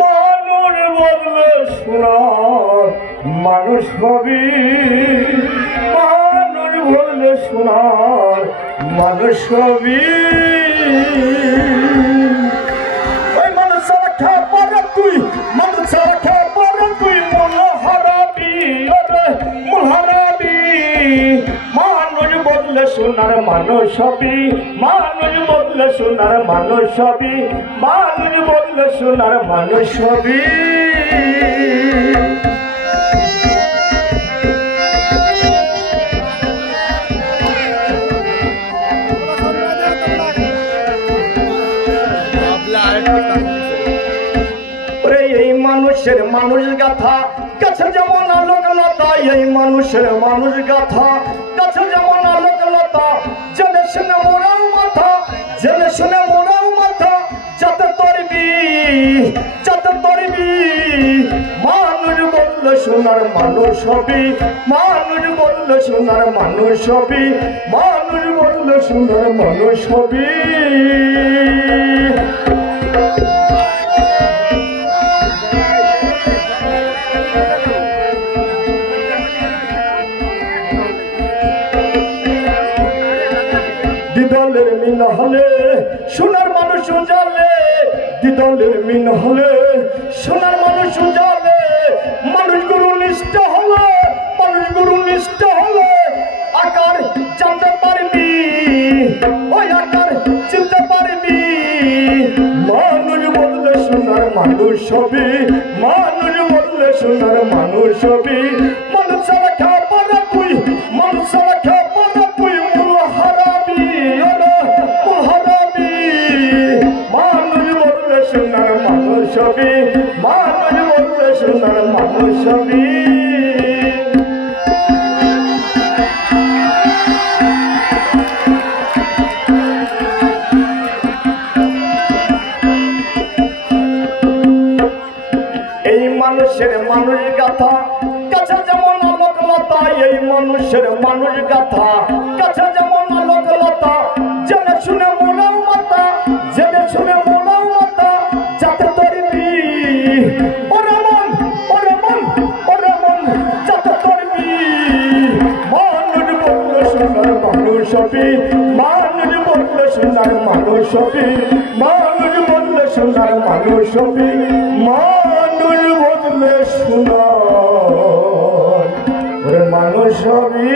মানুষ বললে শোনার মানুষ হবি, মানুষ বললে শোনার মানুষ হবি। ওই মানুষ রাখা পরে তুই, মানুষ রাখা পরে তুই মন হারাবি, মন হারাবি। মানুষ বললে শোনার মানুষ হবি, মানুষ বললে শোনার মানুষ হবি, মানুষ বললে শোনার মানুষ হবি। এই মানুষের মানুষ গাথা কাছে যেমন আলোকলতা, এই মানুষের মানুষ গাথা কাছে যেমন আলোকলতা। জেনে শুনে মোরাও মাথা, জেনে শুনে মোরাও মাথা, যাতে তরবি, যাতে তরবি। মানুষ বললে শোনার মানুষ হবি, মানুষ বললে শোনার মানুষ হবি, মানুষ বললে শোনার মানুষ হবি। দ্বিদলের মিল হলে সোনার মানুষ জালে, দ্বিদলের মিল হলে সোনার মানুষ জালে। মানুষ গুরু নিষ্ঠ হলে, মানুষ গুরু নিষ্ঠ হলে আকার জানতে পারবি, ওই আকার চিনতে পারবি। মানুষ বললে সোনার মানুষ হবি, মানুষ বললে সোনার মানুষ হবি। মানুষ রাখা পরে তুই, মানুষ রাখা পরে তুই মূল হারাবি, মূল হারাবি। মানুষ বললে সোনার মানুষ হবি, মানুষ বললে সোনার মানুষ হবি। এই মানুষের মানুষ গাথা কাছে যেমন আলোকলতা, এই মানুষের মানুষ গাথা কাছে যেমন আলোকলতা। জেনে শুনে মোরাও মাথা, জেনে শুনে মোরাও মাথা, যাতে তরবি। ওরে মন, ওরে মন, ওরে মন, যাতে তরবি। মানুষ বললে শোনার মানুষ হবি, মানুষ বললে শোনার মানুষ হবি, মানুষ বললে শোনার মানুষ হবি, মানুষ বললে শোনার মানুষ হবি।